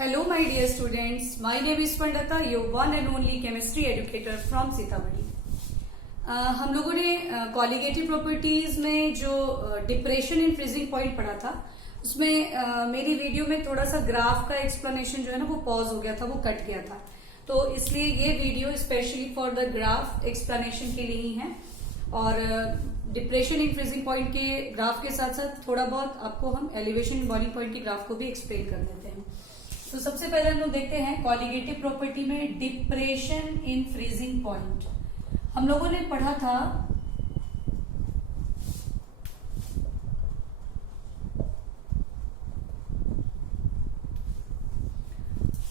Hello my dear students, my name is Pandita, your one and only chemistry educator from Sitamarhi. हम लोगों ने colligative properties में जो depression in freezing point पढ़ा था उसमें मेरी वीडियो में थोड़ा सा ग्राफ का एक्सप्लेनेशन जो है ना वो पॉज हो गया था, वो कट गया था, तो इसलिए ये video specially for the graph explanation के लिए ही है। और डिप्रेशन इन फ्रीजिंग पॉइंट के ग्राफ के साथ साथ थोड़ा बहुत आपको हम एलिवेशन इन बॉइलिंग पॉइंट के ग्राफ को भी एक्सप्लेन कर देते हैं। तो सबसे पहले हम लोग देखते हैं कॉलिगेटिव प्रॉपर्टी में डिप्रेशन इन फ्रीजिंग पॉइंट। हम लोगों ने पढ़ा था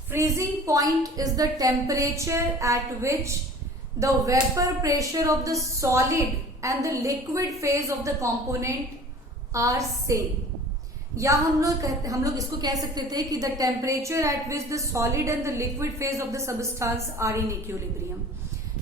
freezing point is the temperature at which the vapor pressure of the solid and the liquid phase of the component are same। या हम लोग इसको कह सकते थे कि the temperature at which the solid and the liquid phase of the substance are in equilibrium।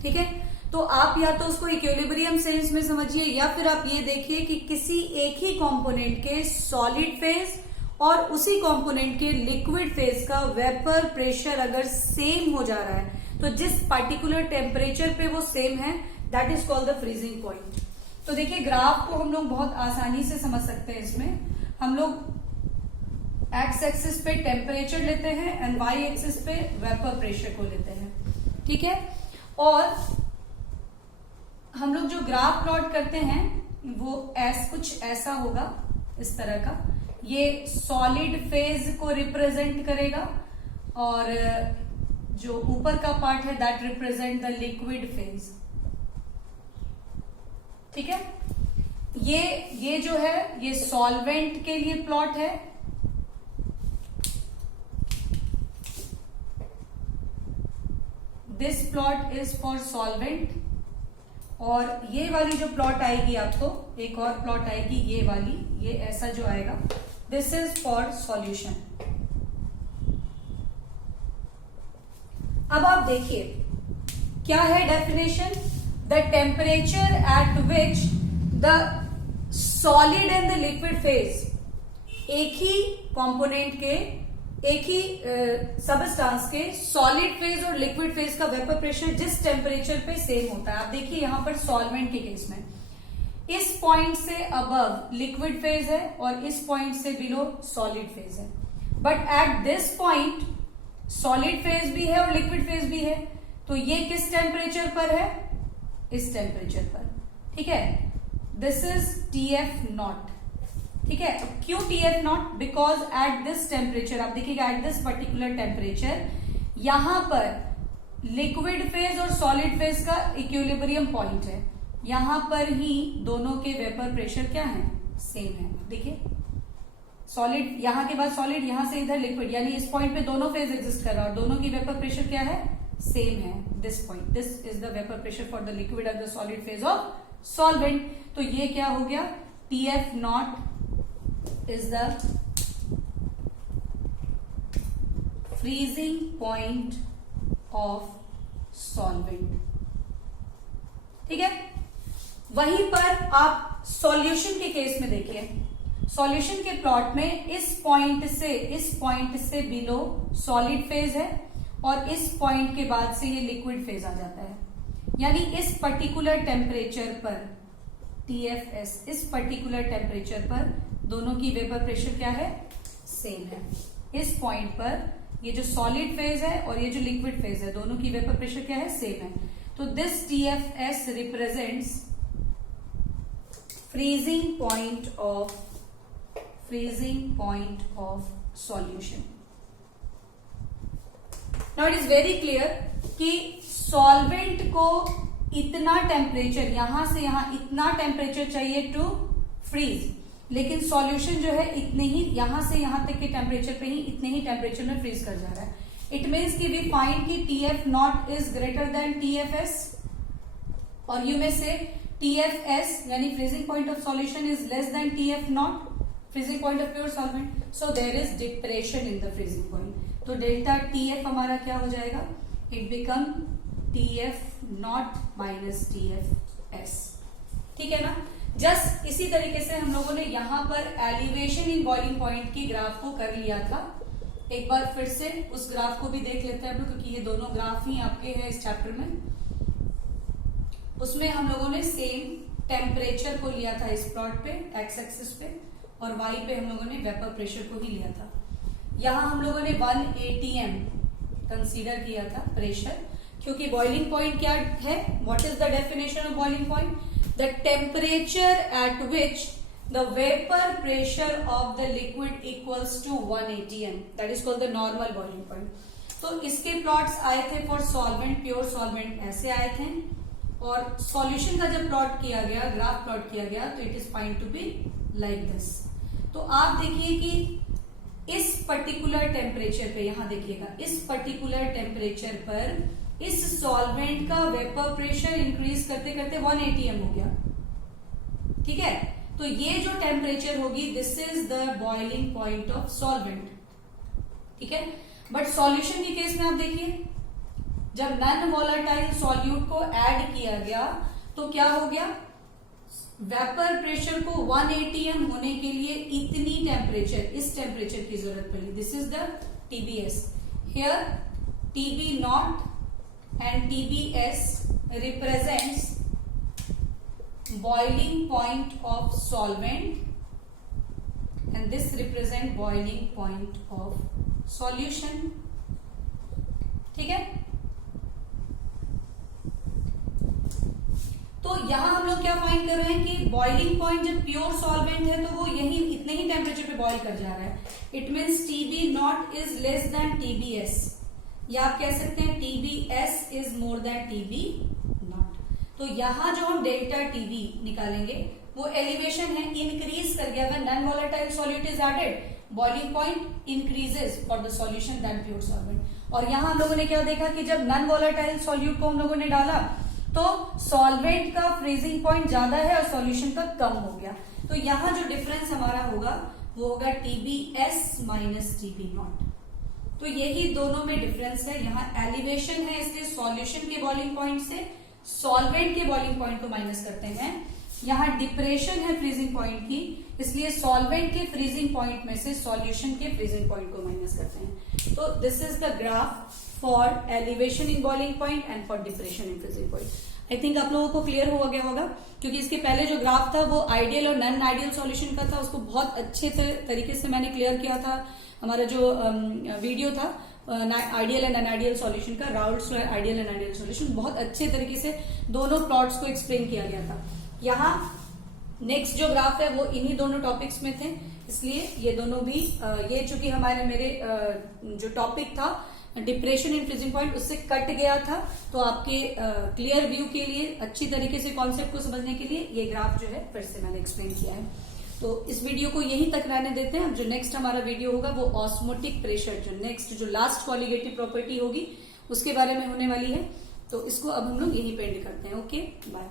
ठीक है, तो आप या तो उसको इक्विलिब्रियम सेंस में समझिए या फिर आप ये देखिए कि किसी एक ही कंपोनेंट के सॉलिड फेज और उसी कंपोनेंट के लिक्विड फेज का वेपर प्रेशर अगर सेम हो जा रहा है तो जिस पर्टिकुलर टेम्परेचर पे वो सेम है that is called the freezing point. तो देखिए ग्राफ को हम लोग बहुत आसानी से समझ सकते हैं। इसमें हम लोग एक्स एक्सिस पे टेम्परेचर लेते हैं एंड वाई एक्सिस पे वेपर प्रेशर को लेते हैं, ठीक है। और हम लोग जो ग्राफ प्लॉट करते हैं वो कुछ ऐसा होगा, इस तरह का। ये सॉलिड फेज को रिप्रेजेंट करेगा और जो ऊपर का पार्ट है that represent the liquid phase, ठीक है। ये जो है ये सॉल्वेंट के लिए प्लॉट है, this plot is for solvent. और ये वाली जो प्लॉट आएगी आपको, एक और प्लॉट आएगी ये वाली, ये ऐसा जो आएगा, दिस इज फॉर सॉल्यूशन। अब आप देखिए क्या है definition, the temperature at which the solid and the liquid phase, एक ही कंपोनेंट के, एक ही सबस्टांस के सॉलिड फेज और लिक्विड फेज का वेपर प्रेशर जिस टेम्परेचर पे सेम होता है। आप देखिए यहां पर सॉल्वेंट के केस में इस पॉइंट से अबव लिक्विड फेज है और इस पॉइंट से बिलो सॉलिड फेज है, but at this point solid phase भी है और लिक्विड फेज भी है। तो ये किस टेम्परेचर पर है, इस टेम्परेचर पर, ठीक है। दिस इज TF नॉट, ठीक है। अब क्यों TF not, because at this temperature, आप देखिएगा एट दिस पर्टिकुलर टेम्परेचर यहां पर लिक्विड फेज और सॉलिड फेज का इक्विलिब्रियम पॉइंट है, यहां पर ही दोनों के वेपर प्रेशर क्या है, सेम है। देखिए सॉलिड यहां के बाद सॉलिड, यहां से इधर लिक्विड, यानी इस पॉइंट पे दोनों फेज एग्जिस्ट कर रहा है और दोनों की वेपर प्रेशर क्या है, सेम है। This point, this is the vapour pressure for the liquid and the solid phase of solvent. तो ये क्या हो गया, TF naught is the freezing point of solvent, ठीक है। वहीं पर आप सॉल्यूशन के केस में देखिए, सॉल्यूशन के प्लॉट में इस पॉइंट से बिलो सॉलिड फेज है और इस पॉइंट के बाद से ये लिक्विड फेज आ जाता है, यानी इस पर्टिकुलर टेम्परेचर पर TFS, इस पर्टिकुलर टेम्परेचर पर दोनों की वेपर प्रेशर क्या है, सेम है। इस पॉइंट पर ये जो सॉलिड फेज है और ये जो लिक्विड फेज है दोनों की वेपर प्रेशर क्या है, सेम है। तो this TFS represents freezing point of solution. Now it is very clear कि सॉल्वेंट को इतना टेम्परेचर, यहां से यहां इतना टेम्परेचर चाहिए टू फ्रीज, लेकिन सॉल्यूशन जो है इतने ही, यहां से यहां तक के टेम्परेचर पे ही, इतने ही टेम्परेचर में फ्रीज कर जा रहा है। इट मीन्स कि वी फाइंड कि TF naught is greater than TFS और यू मे से TFS यानी freezing point of solution is less than TF naught, freezing point of pure solvent. So there is depression in the freezing point. तो delta TF हमारा क्या हो जाएगा, it become TF naught minus TFS, ठीक है ना। Just इसी तरीके से हम लोगों ने यहां पर एलिवेशन इन बॉइलिंग पॉइंट की ग्राफ को कर लिया था एक बार फिर से उस ग्राफ को भी देख लेते हैं हम लोग, क्योंकि ये दोनों ग्राफ ही आपके हैं इस चैप्टर में। उसमें हम लोगों ने सेम टेम्परेचर को लिया था इस प्लॉट पे एक्स एक्सिस पे, और वाई पे हम लोगों ने वेपर प्रेशर को ही लिया था। यहाँ हम लोगों ने 1 atm कंसीडर किया था प्रेशर, क्योंकि बॉइलिंग पॉइंट क्या है, what is the definition of boiling point, the temperature at which the vapour pressure of the liquid equals to 1 atm, that is called the normal boiling point. तो इसके plots आए थे for solvent, pure solvent ऐसे आए थे, और solution का जब प्लॉट किया गया, ग्राफ प्लॉट किया गया, तो it is find to be like this. तो आप देखिए कि इस पर्टिकुलर टेम्परेचर पे, यहां देखिएगा, इस पर्टिकुलर टेम्परेचर पर इस सॉल्वेंट का वेपर प्रेशर इंक्रीज करते करते 1 atm हो गया। ठीक है, तो ये जो टेम्परेचर होगी, this is the boiling point of solvent. ठीक है, बट सॉल्यूशन के केस में आप देखिए, जब नॉन वॉलेटाइल सॉल्यूट को ऐड किया गया तो क्या हो गया, वेपर प्रेशर को 1 atm होने के लिए इतनी टेम्परेचर, इस टेम्परेचर की जरूरत पड़ी। This is the TBS। Here TB not and TBS represents boiling point of solvent, and this represent boiling point of solution. ठीक है, तो यहां हम लोग क्या फाइंड कर रहे हैं कि बॉइलिंग पॉइंट जब प्योर सॉल्वेंट है तो वो यही इतने ही टेम्परेचर पे बॉइल कर जा रहा है। It means TB not is less then TBS, या आप कह सकते हैं TBS is more than TB not. तो यहां जो हम डेल्टा TB निकालेंगे वो एलिवेशन है, इंक्रीज कर गया। When non volatile solute is added, boiling point increases for the solution then pure solvent. और यहां हम लोगों ने क्या देखा कि जब नॉन वॉलेटाइल सॉल्यूट को हम लोगों ने डाला तो सॉल्वेंट का फ्रीजिंग पॉइंट ज्यादा है और सॉल्यूशन का कम हो गया। तो यहां जो डिफरेंस हमारा होगा वो होगा TBS माइनस TB नॉट। तो यही दोनों में डिफरेंस है। यहाँ एलिवेशन है, इसलिए सॉल्यूशन के बॉइलिंग पॉइंट से सॉल्वेंट के बॉइलिंग पॉइंट को माइनस करते हैं। यहाँ डिप्रेशन है फ्रीजिंग पॉइंट की, इसलिए सॉल्वेंट के फ्रीजिंग पॉइंट में से सॉल्यूशन के फ्रीजिंग पॉइंट को माइनस करते हैं। तो this is the graph for elevation in boiling point and for depression in freezing point. I think आप लोगों को क्लियर हो गया होगा, क्योंकि इसके पहले जो ग्राफ था वो आइडियल और नॉन आइडियल सॉल्यूशन का था, उसको बहुत अच्छे तरीके से मैंने क्लियर किया था। हमारा जो वीडियो था आइडियल एंड अनआइडियल सॉल्यूशन का, Raoult's ideal and ideal solution, बहुत अच्छे तरीके से दोनों प्लॉट्स को एक्सप्लेन किया गया था। यहाँ नेक्स्ट जो ग्राफ है वो इन्हीं दोनों टॉपिक्स में थे, इसलिए ये दोनों भी ये चूंकि हमारे मेरे जो टॉपिक था डिप्रेशन इन फ्रीजिंग पॉइंट उससे कट गया था, तो आपके क्लियर व्यू के लिए, अच्छी तरीके से कॉन्सेप्ट को समझने के लिए ये ग्राफ जो है फिर से मैंने एक्सप्लेन किया है। तो इस वीडियो को यहीं तक रहने देते हैं। अब जो नेक्स्ट हमारा वीडियो होगा वो ऑस्मोटिक प्रेशर, जो नेक्स्ट जो लास्ट कॉलिगेटिव प्रॉपर्टी होगी उसके बारे में होने वाली है। तो इसको अब हम लोग यहीं पे एंड करते हैं। Okay, bye.